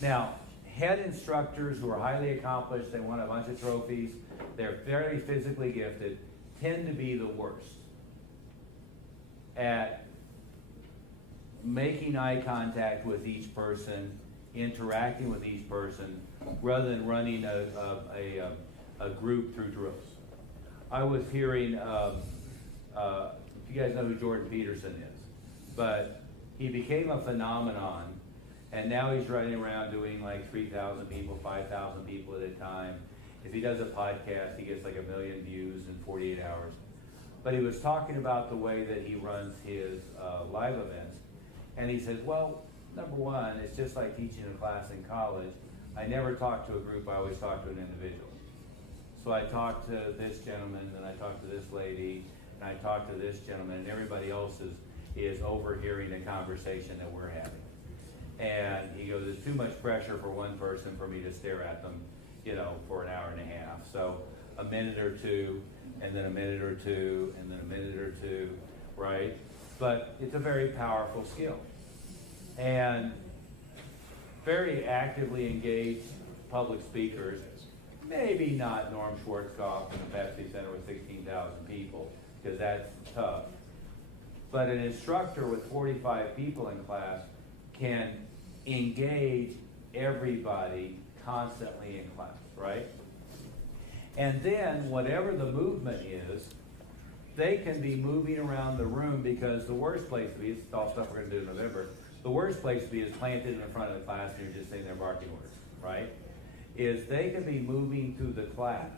Now, head instructors who are highly accomplished, they won a bunch of trophies, they're very physically gifted, tend to be the worst at making eye contact with each person, interacting with each person, rather than running a group through drills. I was hearing, you guys know who Jordan Peterson is, but he became a phenomenon, and now he's running around doing like 3,000 people, 5,000 people at a time. If he does a podcast, he gets like 1 million views in 48 hours. But he was talking about the way that he runs his live events, and he says, well, number one, it's just like teaching a class in college. I never talk to a group, I always talk to an individual. So I talk to this gentleman, and I talk to this lady, and I talk to this gentleman, and everybody else is overhearing the conversation that we're having. And he goes, there's too much pressure for one person for me to stare at them, for an hour and a half. So a minute or two, and then a minute or two, and then a minute or two, right? But it's a very powerful skill. And very actively engaged public speakers, maybe not Norm Schwarzkopf in the Pepsi Center with 16,000 people, because that's tough. But an instructor with 45 people in class can engage everybody constantly in class, right? And then whatever the movement is, they can be moving around the room, because the worst place to be, it's all stuff we're going to do in November, the worst place to be is planted in the front of the class and you're just sitting there barking orders, right? Is they can be moving through the class.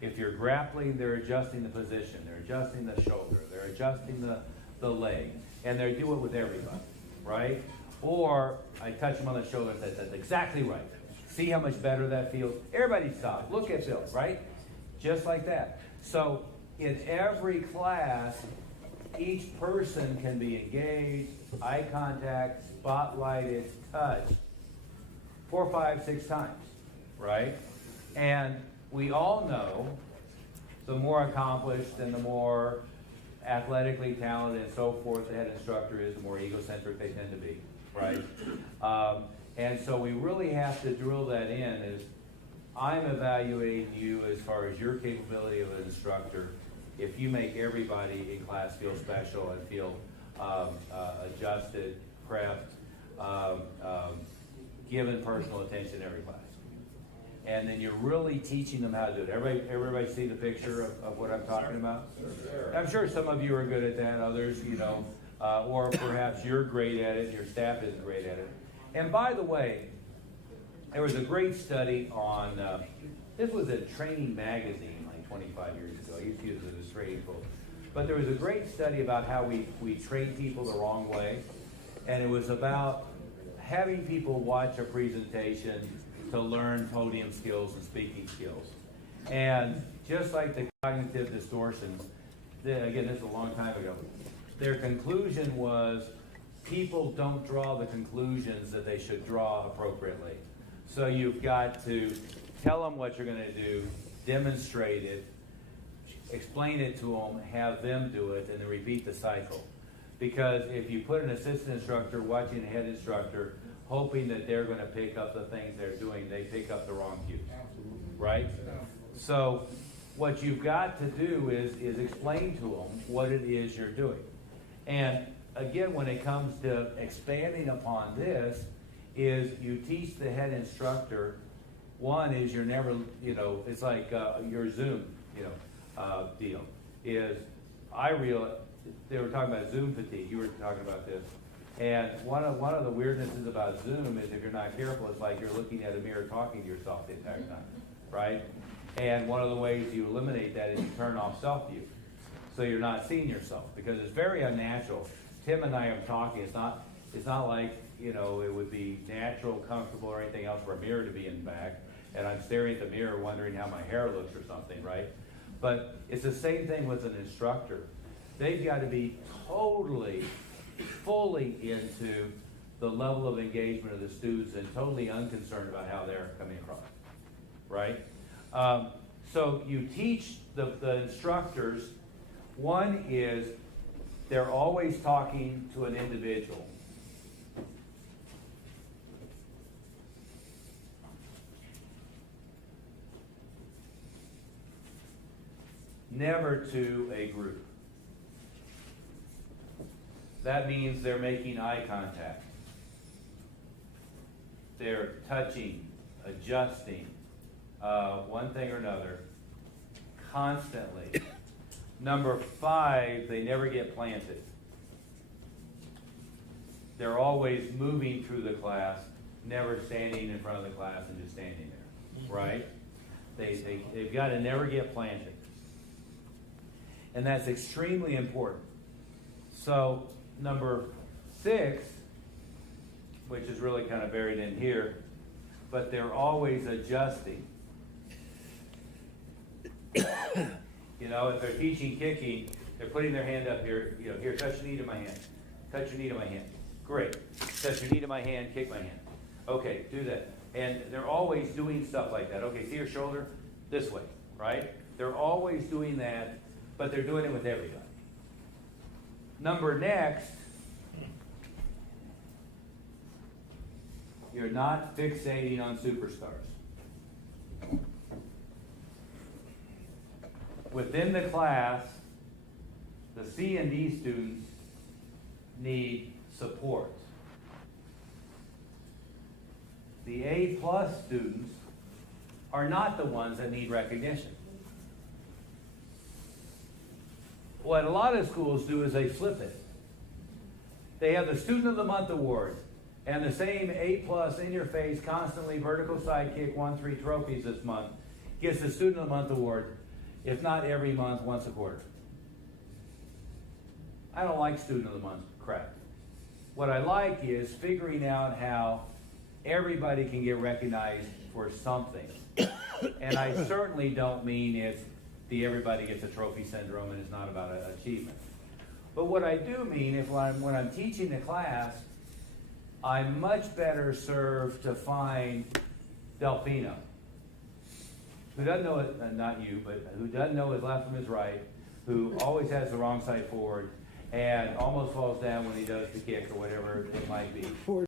If you're grappling, they're adjusting the position, they're adjusting the shoulder, they're adjusting the leg, and they do it with everybody, right? Or I touch them on the shoulder and say, that's exactly right. See how much better that feels? Everybody stop. Look at Bill, right? Just like that. So in every class, each person can be engaged, eye contact, spotlighted, touched 4, 5, 6 times, right? And we all know the more accomplished and the more athletically talented and so forth the head instructor is, the more egocentric they tend to be, right? And so we really have to drill that in. Is I'm evaluating you as far as your capability of an instructor. If you make everybody in class feel special and feel adjusted, prepped, given personal attention every class. And then you're really teaching them how to do it. Everybody see the picture of what I'm talking about? Sure. I'm sure some of you are good at that, others, or perhaps you're great at it, your staff isn't great at it. And by the way, there was a great study on, this was a training magazine like 25 years ago. I used to use it as a training tool. But there was a great study about how we train people the wrong way. And it was about having people watch a presentation to learn podium skills and speaking skills. And just like the cognitive distortions, again, this is a long time ago, their conclusion was people don't draw the conclusions that they should draw appropriately. So you've got to tell them what you're going to do, demonstrate it, explain it to them, have them do it, and then repeat the cycle. Because if you put an assistant instructor watching a head instructor, hoping that they're going to pick up the things they're doing, they pick up the wrong cues, right? So what you've got to do is explain to them what it is you're doing. And again, when it comes to expanding upon this, is you teach the head instructor. One is you're never, it's like your Zoom, deal. Is they were talking about Zoom fatigue. You were talking about this. And one of the weirdnesses about Zoom is if you're not careful, it's like you're looking at a mirror talking to yourself the entire time, right? And one of the ways you eliminate that is you turn off self-view. So you're not seeing yourself, because it's very unnatural. Tim and I are talking. It's not like, it would be natural, comfortable, or anything else for a mirror to be in the back, and I'm staring at the mirror wondering how my hair looks or something, right? But it's the same thing with an instructor. They've got to be totally, fully into the level of engagement of the students and totally unconcerned about how they're coming across, right? So you teach the instructors. One is they're always talking to an individual. never to a group. That means they're making eye contact. They're touching, adjusting, one thing or another, constantly. Number 5, they never get planted. They're always moving through the class, never standing in front of the class and just standing there, right? They've got to never get planted. And that's extremely important. So, number 6, which is really kind of buried in here, but they're always adjusting. You know, if they're teaching kicking, they're putting their hand up here, you know, here, touch your knee to my hand. Touch your knee to my hand. Great. Touch your knee to my hand, kick my hand. Okay, do that. And they're always doing stuff like that. Okay, see your shoulder? This way, right? They're always doing that, but they're doing it with everybody. Number next, you're not fixating on superstars. Within the class, the C and D students need support. The A+ students are not the ones that need recognition. What a lot of schools do is they flip it. They have the Student of the Month award and the same A+ in your face, constantly vertical sidekick, 1-3 trophies this month gets the Student of the Month award, if not every month, once a quarter. I don't like Student of the Month crap. What I like is figuring out how everybody can get recognized for something. And I certainly don't mean it's the everybody gets a trophy syndrome and it's not about achievement. But what I do mean is when I'm teaching the class, I'm much better served to find Delfino, who doesn't know it, not you, but who doesn't know his left from his right, who always has the wrong side forward, and almost falls down when he does the kick or whatever it might be.